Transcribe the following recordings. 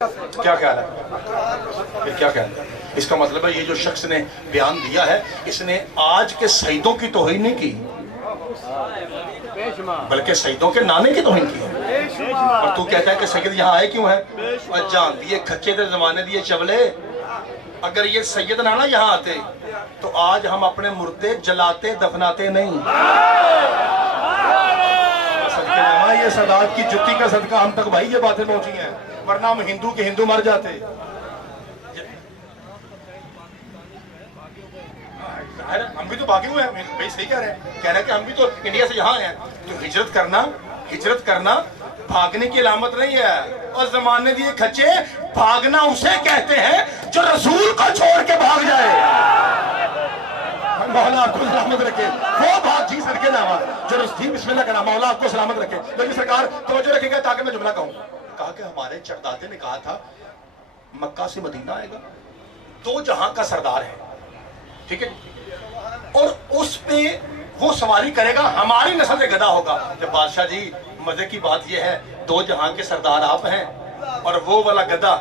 क्या ख्याल है? क्या ख्याल है? इसका मतलब है ये जो शख्स ने बयान दिया है इसने आज के शहीदों की तौहीन नहीं की बल्कि शहीदों के नाने की तौहीन की है। और तू कहता है कि सैयद यहाँ आए क्यों है? और जान दिए खच्चे थे जमाने दिए चवले। अगर ये सैयद ना यहाँ आते तो आज हम अपने मुर्दे जलाते दफनाते नहीं। ये सदात की जुत्ती का सदका हम तक भाई ये बातें पहुंची हैं, वरना हम हिंदू के हिंदू मर जाते। हम भी तो भागे हुए हैं भाई, सही कह रहे हैं। कह रहे हैं कि हम भी तो इंडिया से यहाँ आए हैं। तो हिजरत करना भागने की अलामत नहीं है। और जमाने दिए खच्चे भागना उसे कहते हैं जो रसूल को छोड़ के भाग जाए। मौला आपको सलामत रखे। वो भाग जी सर के नामा जो रसूल बिस्मिल्लाह का नाम, मौला आपको सलामत रखे। लेकिन सरकार तवज्जो रखेगा ताकि मैं जुमला कहूँ। कहा कि हमारे चकदाते ने कहा था मक्का से मदीना आएगा, दो जहां का सरदार है, ठीक है, और उस पे वो सवारी करेगा, हमारी नस्ल से गधा होगा। जब बादशाह जी मजे की बात यह है दो जहां के सरदार आप हैं और वो वाला गधा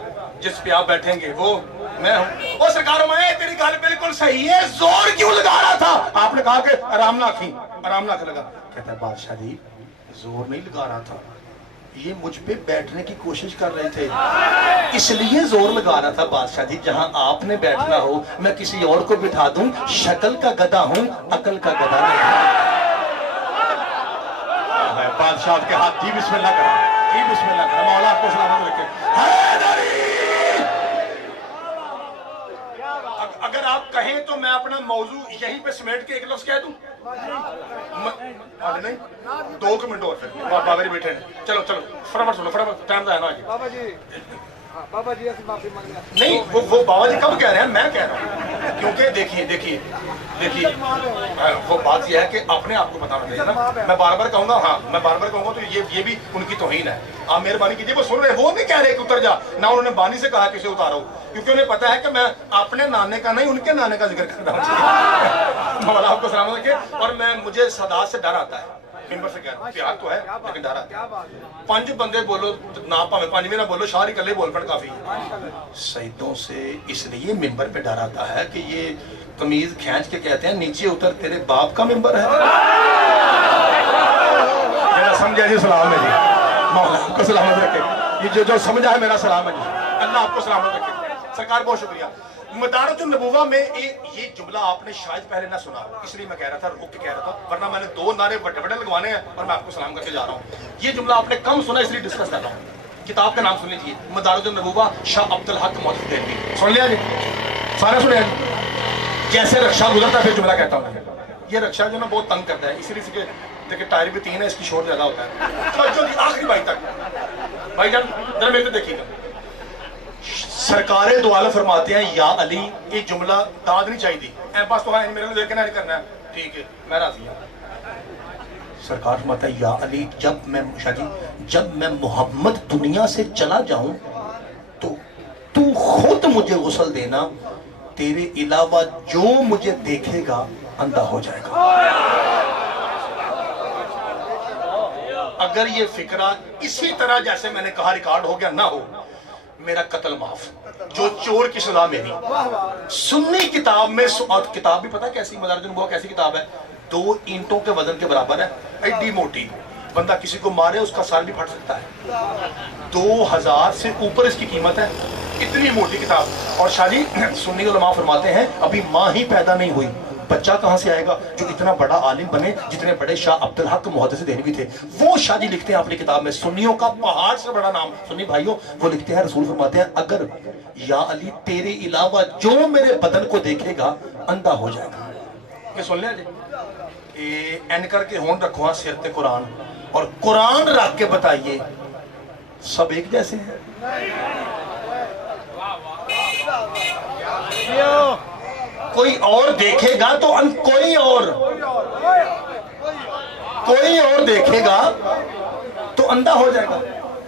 जिस पे आप बैठेंगे वो मैं हूं। और सरकार मैं तेरी गल बिल्कुल सही है, जोर क्यों लगा रहा था? आपने कहा कि आराम ना लगा। कहता है बादशाह जी जोर नहीं लगा रहा था, ये मुझ पे बैठने की कोशिश कर रहे थे इसलिए जोर लगा रहा था। बादशाह जी जहां आपने बैठना हो मैं किसी और को बिठा दूं, शक्ल का गधा हूं अकल का गधा नहीं। बादशाह के हाथ जी बिस्मिल्लाह करा, मौला आपको सलामत रखे। अगर आप कहें तो मैं अपना मौजू यहीं पे समेट के एक लफ्ज कह दूं। नहीं 2 मिनट और फिर बाबा जी बैठे हैं। चलो फटाफट सुनो, फटाफट टाइम है ना बाबा जी माफी मांग नहीं, वो बाबा जी कब कह रहे हैं, मैं कह रहा हूँ। क्योंकि देखिए वो बात यह है कि अपने आप को बताना चाहिए ना। मैं बार बार कहूंगा तो ये भी उनकी तौहीन है। आप मेहरबानी कीजिए, वो सुन रहे, वो नहीं कह रहे कि उतर जा ना। उन्होंने बानी से कहा किसे उतारो, क्योंकि उन्हें पता है कि मैं अपने नाने का नहीं उनके नाने का जिक्र कर रहा हूँ। मौला आपको सलामत रखे। और मुझे सदा से डर आता है, मिंबर से कह प्यार तो है लेकिन डर आता है। 5 बंदे बोलो ना, भावे 5 भी ना बोलो, शारी कले बोल पड़ काफी है। शहीदों से इसलिए मिंबर पे डर आता है कि ये कमीज खींच के कहते हैं नीचे उतर, तेरे बाप का मिंबर है। मेरा समझा जी सलाम है जी, मौला आपको सलामत रखे। ये जो समझा है मेरा सलाम है जी, अल्लाह आपको सलामत रखे। सरकार बहुत शुक्रिया। मदारजुन नबुव्वा में ये जुमला आपने शायद पहले ना सुना, इसलिए मैं कह रहा था, रुक के कह रहा था, वरना मैंने 2 नारे बड़े लगवाने हैं और मैं आपको सलाम करके जा रहा हूँ। ये जुमला आपने कम सुना इसलिए डिस्कस कर रहा हूँ। किताब का नाम सुन लीजिए, मदारजुन नबुव्वा, शाह अब्दुल हक मोहद्दिस देहलवी। सुन लिया जी, सारा सुनिया जी। जैसे रक्षा गुजरता फिर जुमला कहता हूँ। ये रक्षा जो ना बहुत तंग करता है, इसीलिए इसके देखिए टायर भी 3 है, इसकी शोर ज्यादा होता है। तो आखिरी बाई तक भाईजान जरा मेरे को देखिएगा। सरकारें दुआला फरमाते हैं या अली, ये जुमला दाद नहीं चाहिए बस तो है मेरे को देखना नहीं करना है, ठीक है मैं राजी हूं। सरकार फरमाता है या अली, जब मैं मोहम्मद दुनिया से चला जाऊं तो तू खुद मुझे गुस्ल देना, तेरे अलावा जो मुझे देखेगा अंधा हो जाएगा। अगर ये फिक्रा इसी तरह जैसे मैंने कहा रिकॉर्ड हो गया ना हो, मेरा कत्ल माफ, जो चोर की सजा मेरी। सुन्नी किताब में और किताब भी पता कैसी, मदारजुन नबुव्वा कैसी किताब है, 2 ईंटों के वजन के बराबर है, एडी मोटी, बंदा किसी को मारे उसका सर भी फट सकता है। 2000 से ऊपर इसकी कीमत है, इतनी मोटी किताब। और शादी सुन्नी उलमा फरमाते हैं अभी माँ ही पैदा नहीं हुई, बच्चा कहां से आएगा जो इतना बड़ा आलिम बने जितने बड़े शाह अब्दुल हक मोहद्दिस देहलवी थे। वो शादी लिखते हैं अपनी किताब में, सुन्नियों का पहाड़ से बड़ा नाम सुन्नी भाइयों, वो लिखते हैं, रसूल फरमाते हैं अगर या अली तेरे अलावा जो मेरे बदन को देखेगा अंधा हो जाएगा। ये सुन लिया जी। एन करके होन रखो सिर ते कुरान, और कुरान रख के बताइए सब एक जैसे हैं। कोई और देखेगा तो कोई और देखेगा तो अंधा हो जाएगा।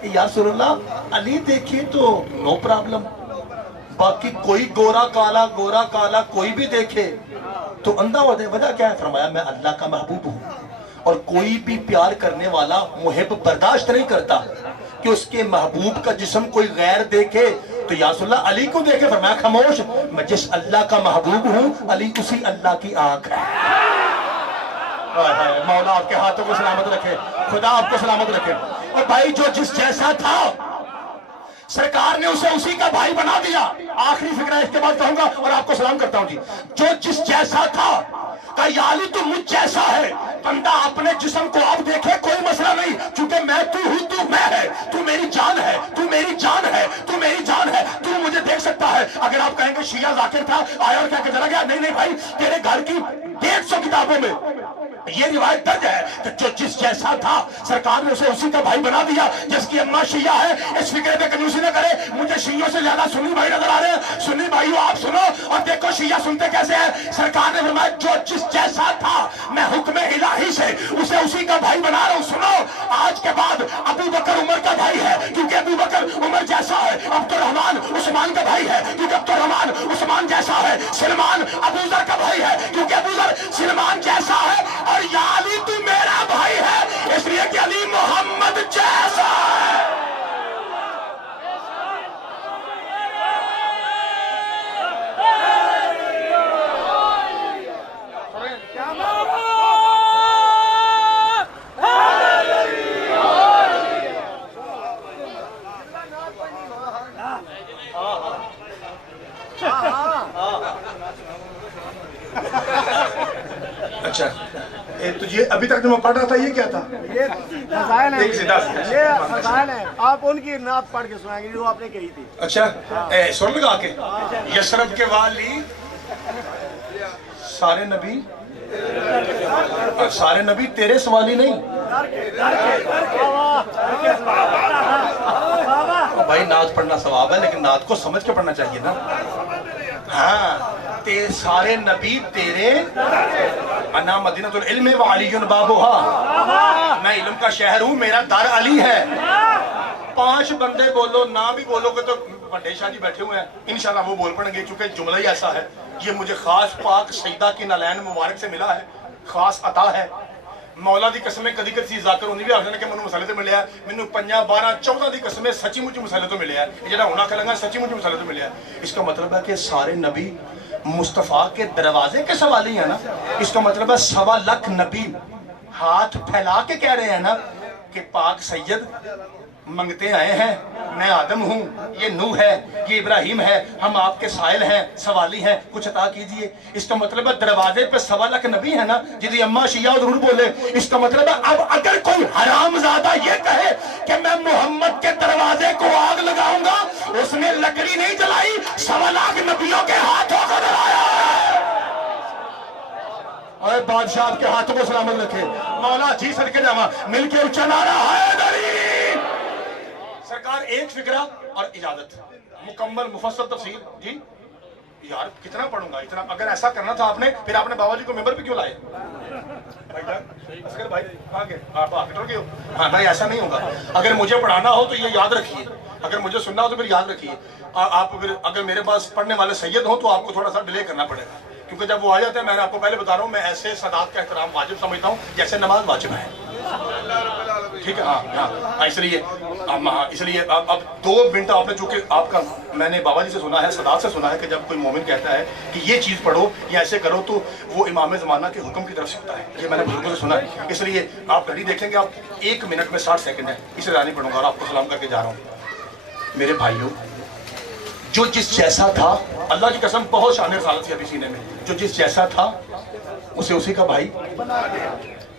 या रसूलल्लाह अली देखे तो नो प्रॉब्लम, बाकी कोई गोरा काला कोई भी देखे तो अंधा हो जाए। वजह क्या है? फरमाया मैं अल्लाह का महबूब हूं और कोई भी प्यार करने वाला मुहिब बर्दाश्त नहीं करता कि उसके महबूब का जिस्म कोई गैर देखे तो या रसूलल्लाह अली को देखे। फरमाया खामोश, मैं जिस अल्लाह का महबूब हूं अली उसी अल्लाह की आंख है। मौला आपके हाथों को सलामत रखे, खुदा आपको सलामत रखे। और भाई जो जिस जैसा था सरकार ने उसे उसी का भाई बना दिया। आखिरी फिक्र इसके बाद कहूंगा और आपको सलाम करता हूं जी। जो जिस जैसा था का याली तो मुझ जैसा है, बंदा अपने जिस्म को आप देखे कोई मसला नहीं, क्योंकि मैं तू हूं, तू मैं है, तू मेरी जान है, तू मेरी जान है, तू मेरी जान है, तू मुझे देख सकता है। अगर आप कहेंगे शिया जाकिर था आया और क्या चला गया, नहीं नहीं भाई, तेरे घर की 150 किताबों में ये रिवायत दर्ज है कि जो जिस जैसा था सरकार ने उसे उसी का भाई बना दिया। जिसकी अम्मा शिया है, इस फिक्रे पे कंजूसी न करे। मुझे शियों से ज्यादा सुन्नी भाई नजर आ रहे हैं। सुन्नी भाइयों आप सुनो और देखो शिया सुनते कैसे हैं। सरकार ने फरमाया जो जिस जैसा था मैं हुक्म इलाही से उसे उसी का भाई बना रहा हूं। सुनो, आज के बाद अबू बकर उमर का भाई है क्योंकि अबू बकर उमर जैसा है। अब्दुल रहमान उस्मान का भाई है क्योंकि अब्दुल रहमान उस्मान जैसा है। सलमान अबू जर का भाई है क्योंकि अबू जर सलमान जैसा है। और या अली तू मेरा भाई है इसलिए कि अली मोहम्मद जैसा है। अच्छा, तुझे अभी तक जो मैं पढ़ रहा था ये क्या था? ये फज़ाइल है, ये फज़ाइल है। आप उनकी नात पढ़ के सुनाएंगे जो आपने कही थी। अच्छा, सुर लगा के यशरब के वाली सारे नबी और सारे नबी तेरे सवाली नहीं। भाई नात पढ़ना सवाब है लेकिन नात को समझ के पढ़ना चाहिए ना। हाँ, ते सारे नबी तेरे अन्ना मदीनतुल इल्म व अलीयुन बाबुहा, मैं इल्म का शहर हूँ, मेरा दर अली है। 5 बंदे बोलो ना भी बोलोगे तो बड़े शाह जी बैठे हुए हैं, इंशाल्लाह वो बोल पड़ेंगे क्योंकि जुमला ही ऐसा है। ये मुझे खास पाक सईदा की नलैन मुबारक से मिला है, खास अता है। मौला दी कसमें कदी कदी जाकर होनी भी आखने के मैनू मसाले तो मिले, मैनू 5 12 14 दी कसमें सच्ची मुच्ची मसाले तो मिले, जो होना खलंगा सच्ची मुच्ची मसाले तो मिले। इसका मतलब है कि सारे नबी मुस्तफ़ा के दरवाजे के सवाली है ना। इसका मतलब है 1.25 लाख नबी हाथ फैला के कह रहे हैं ना कि पाक सैयद मंगते आए हैं, मैं आदम हूँ, ये नूह है, ये इब्राहिम है, हम आपके साइल हैं, सवाली हैं, कुछ अता कीजिए। इसका मतलब है दरवाजे पे 1.25 लाख नबी है ना, जिदी अम्मा शिया जरूर बोले। इसका मतलब है अब अगर कोई हरामजादा ये कहे कि मैं मोहम्मद के दरवाजे को आग लगाऊंगा, उसने लकड़ी नहीं जलाई, 1.25 लाख नबियों के हाथों को जलाया है। और बादशाह के हाथों को सलामत रखे। मौला जी सदके जावा, मिलके उच्चा नारा हैदरी। सरकार एक फिक्रा और इजाजत, मुकम्मल मुफस्सल तफसील जी। यार कितना पढ़ूंगा इतना, अगर ऐसा करना था आपने फिर आपने बाबा जी को मेंबर पे क्यों लाए? असगर भाई कहाँ गए? आप आगे गए हो? हाँ भाई, ऐसा नहीं होगा। अगर मुझे पढ़ाना हो तो ये याद रखिए, अगर मुझे सुनना हो तो फिर याद रखिए। आप अगर मेरे पास पढ़ने वाले सैयद हो तो आपको थोड़ा सा डिले करना पड़ेगा, क्योंकि जब वो आ जाते हैं, मैंने आपको पहले बता रहा हूँ, मैं ऐसे सदात का एहतराम वाजिब समझता हूँ जैसे नमाज वाजिब है। ठीक है, हाँ, इसलिए अब 2 मिनट आपने, चूंकि आपका मैंने बाबा जी से सुना है, सदात से सुना है कि जब कोई मोमिन कहता है कि ये चीज़ पढ़ो या ऐसे करो तो वो इमाम ज़माना के हुक्म की तरफ से होता है। ये मैंने बुजुर्गों से सुना है। इसलिए आप घड़ी देखेंगे, आप 1 मिनट में 60 सेकंड है, इसलिए नहीं पढ़ूंगा और आपको सलाम करके जा रहा हूँ। मेरे भाइयों, जो जिस जैसा था, अल्लाह की कसम बहुत शानदार सालत थी अभी सीने में, जो जिस जैसा था उसे उसी का भाई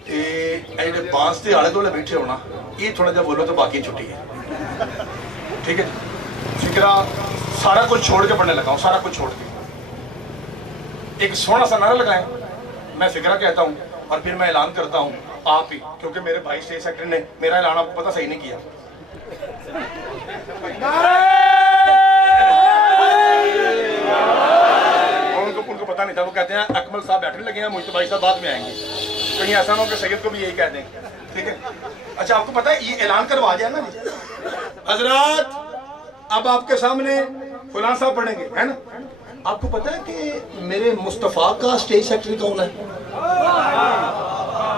बांस के आले दोले बैठे होना, ये थोड़ा जा बोलो तो बाकी छुट्टी है। ठीक है, फिक्रा सारा कुछ छोड़ के पढ़ने लगा हूँ, सारा कुछ छोड़ के। एक सोना सा नारा लगाएं, मैं फिक्रा कहता हूँ और फिर मैं ऐलान करता हूँ आप ही, क्योंकि मेरे भाई स्टेट सेक्रेटरी ने मेरा ऐलान आपको पता सही नहीं किया। उनको पता नहीं था, वो कहते हैं अकमल साहब बैठने लगे हैं, मुझे भाई साहब बाद में आएंगे, कहीं ऐसा ना हो कि सैयद को भी यही कह दें। ठीक है, अच्छा आपको पता है ये ऐलान करवा दिया ना जी हजरात, अब आपके सामने फुलान साहब पढ़ेंगे, है ना। आपको पता है कि मेरे मुस्तफ़ा का स्टेज सेक्रेटरी कौन है?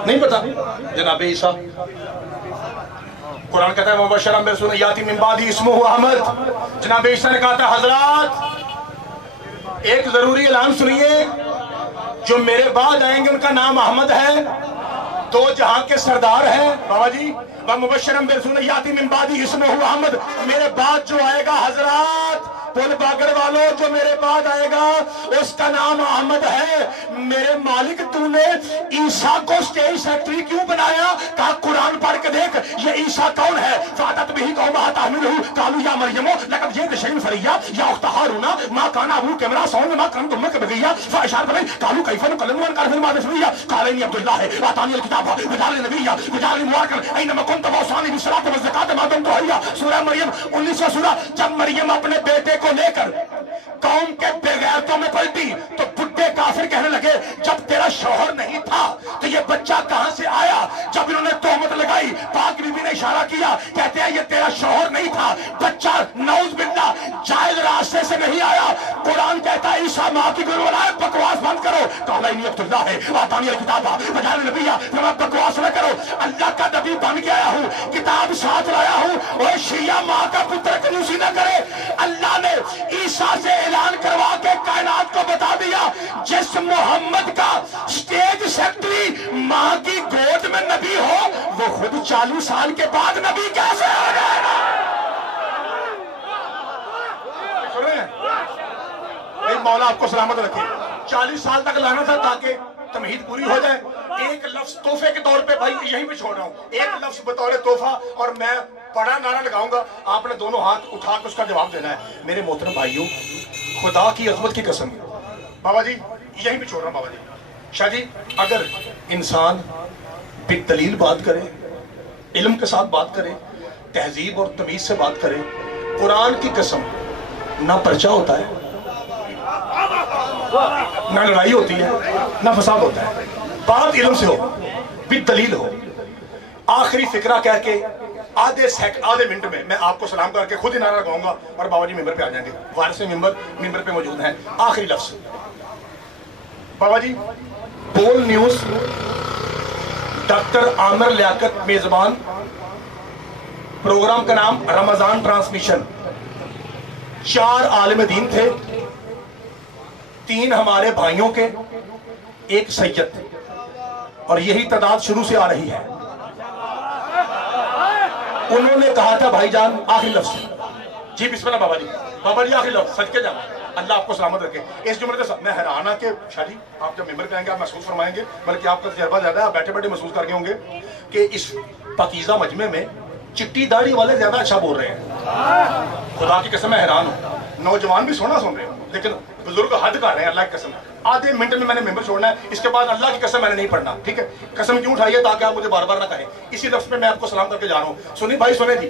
नहीं पता? जनाब ईसा। कुरान कहता है मुबश्शिरन बिरसूलिन याती मिन बादी इस्मुहु अहमद। जनाब ईसा ने कहा था हजरात एक जरूरी ऐलान सुनिए, जो मेरे बाद आएंगे उनका नाम अहमद है, दो जहां के सरदार हैं बाबा जी। व मुबश्शिरन बिरसूलिन याती मिन बादी इस्मुहु अहमद, मेरे बाद जो आएगा हजरात पुल बागर वालों, जो मेरे बाद आएगा उसका नाम अहमद है। मेरे मालिक तूने ईसा को स्टेज सेक्रेटरी क्यों बनाया? कहा कुरान पढ़ के देख ये ईसा कौन है। फादत भी कौमा ताहमिलहु कालू या मरियमो लक़द जि'त शैअन फरिया या उख्त हारूना मा काना अबू कैमरा सौन मा कानत उम्मुक बगिया फअशारत इलैहि कालू कैफ़ नुकल्लिमु मन कान फिल माद सबिया क़ाल इन्नी अब्दुल्लाह आतानी अल-किताब वजअलनी नबिय्या वजअलनी मुबारकन ऐनमा कुन्त वअवसानी बिस्सलाति वज़्ज़काति मा दुम्तु हय्या। सूरह मरियम 19वां सूरा। जब मरियम अपने बेटे को लेकर कौम के बेगैरतों में पलटी तो बुड्ढे काफिर कहने लगे जब तेरा शौहर नहीं था तो ये बच्चा कहां से आया। जब इन्होंने तोहमत लगाई पाक बीबी ने इशारा किया, कहते हैं ये तेरा शौहर नहीं था, बच्चा नौज बिल्ला जायज रास्ते से नहीं आया। कुरान कहता है ईसा मां की गुरु बनाए, बकवास बंद करो। काला इन्नी अब्दुल्लाह है आतानी अल-किताब वजअलनी नबिय्या, मैं बकवास न करो, अल्लाह का नबी बन के आया हूं, किताब साथ लाया हूं। और शिया मां का पुत्र कनूसी न करे। अल्लाह ने ईसा से ऐलान करवा के कायनात को बता दिया जिस मोहम्मद का स्टेज सेक्रेटरी मां की गोद में नबी हो वो खुद 40 साल के बाद नबी कैसे हो जाएगा। मौला आपको सलामत रखे। 40 साल तक लाना था ताकि तमहीद पूरी हो जाए। एक लफ्ज तोहफे के तौर पे भाई यहीं पे छोड़ रहा हूं, एक लफ्ज बतौर तोहफा, और मैं बड़ा नारा लगाऊंगा, आपने दोनों हाथ उठा के उसका जवाब देना है। मेरे मोहतरम भाइयों, खुदा की अज़मत की कसम बाबा जी यहीं पे छोड़ रहा हूं। बाबा जी शाह जी, अगर इंसान बिदलील बात करे, इल्म के साथ बात करे, तहजीब और तमीज से बात करे, कुरान की कसम ना पर्चा होता है, ना लड़ाई होती है, ना फसाद होता है। बात इल्म से हो, बिदलील हो। आखिरी फिक्रा कह के आधे मिनट में मैं आपको सलाम करके खुद ही नारा लगाऊंगा और बाबा जी मिंबर पे आ जाएंगे। वारिस मिंबर पे मौजूद हैं। आखिरी लफ्ज बाबा जी, बोल न्यूज, डॉक्टर आमिर लियाकत मेजबान, प्रोग्राम का नाम रमजान ट्रांसमिशन। 4 आलिम दीन थे, 3 हमारे भाइयों के, 1 सैयद, और यही तादाद शुरू से आ रही है। उन्होंने कहा था भाईजान आखिरी लफ्ज जी बिस्मिल्लाह बाबा जी। बाबा जी आखिरी लफ्ज सच के जाना, अल्लाह आपको सलामत रखे। इस जुमले से मैं हैरान आ के शादी आप जब मेंबर पे आएंगे आप महसूस फरमाएंगे, बल्कि आपका तजर्बा ज्यादा है, आप बैठे बैठे महसूस करके होंगे कि इस पाकीज़ा मजमे में चिट्टी दाढ़ी वाले ज्यादा अच्छा बोल रहे हैं। खुदा की कसम मैं हैरान हूँ। नौजवान भी सोना सुन रहे हो लेकिन बुजुर्ग हद कर रहे हैं। अल्लाह की कसम आधे मिनट में मैंने मेंबर छोड़ना है, इसके बाद अल्लाह की कसम मैंने नहीं पढ़ना, ठीक है। कसम क्यों उठाइए ताकि आप मुझे बार बार ना कहें। इसी लफ्ज में मैं आपको सलाम करके जा रहा हूँ। सुनी भाई सुने जी,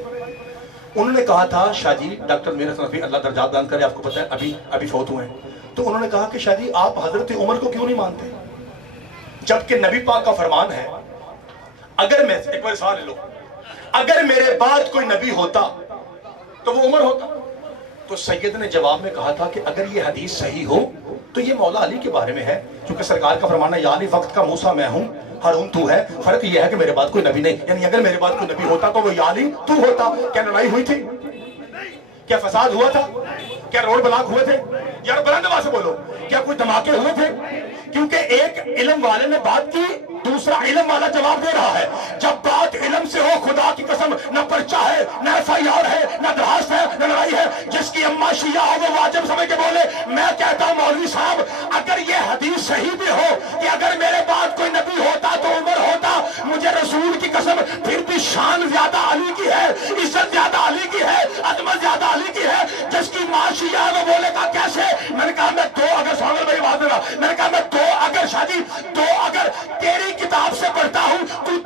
उन्होंने कहा था शाह जी, डॉक्टर मेरत नफी अल्लाह दर्जात दान करे, आपको पता है अभी फौत हुए हैं, तो उन्होंने कहा कि शाह जी आप हजरत उमर को क्यों नहीं मानते, जबकि नबी पाक का फरमान है अगर मैं एक बार सवाल ले लो, अगर मेरे बाद कोई नबी होता तो वो उमर होता। तो सैयद ने जवाब में कहा था कि अगर ये हदीस सही हो तो ये मौला अली के बारे में है, क्योंकि सरकार का फरमान है या अली वक्त का मूसा मैं हूं, हारून तू है। फर्क यह है कि मेरे बाद कोई नबी नहीं, यानी अगर मेरे बाद कोई नबी होता तो वो या अली तू होता। क्या लड़ाई हुई थी? क्या फसाद हुआ था? क्या रोड ब्लॉक हुए थे? यार बुलंद आवाज से बोलो, क्या कोई धमाके हुए थे? क्योंकि एक इल्म वाले ने बात की, दूसरा इल्म वाला जवाब दे रहा है। जब बात इल्म से हो, खुदा की कसम, न पर्चा है, न एफआईआर है, न दरखास्त है, न लड़ाई है। जिसकी अम्मा शिया हो वो वाजिब समझ के बोले। मैं कहता हूं मौलवी साहब, अगर ये हदीस सही भी हो कि अगर मेरे बाद कोई नबी होता तो उमर होता, मुझे रसूल की कसम फिर भी शान ज्यादा अली की है, इज्जत ज्यादा अली की है, अजमत ज्यादा अली की है। जिसकी मां शिया वो बोलेगा कैसे? मैंने कहा मैं दो अगर सोनल भाई बात देना, मैंने कहा मैं दो अगर शादी दो अगर तेरी किताब से पढ़ता हूं, तू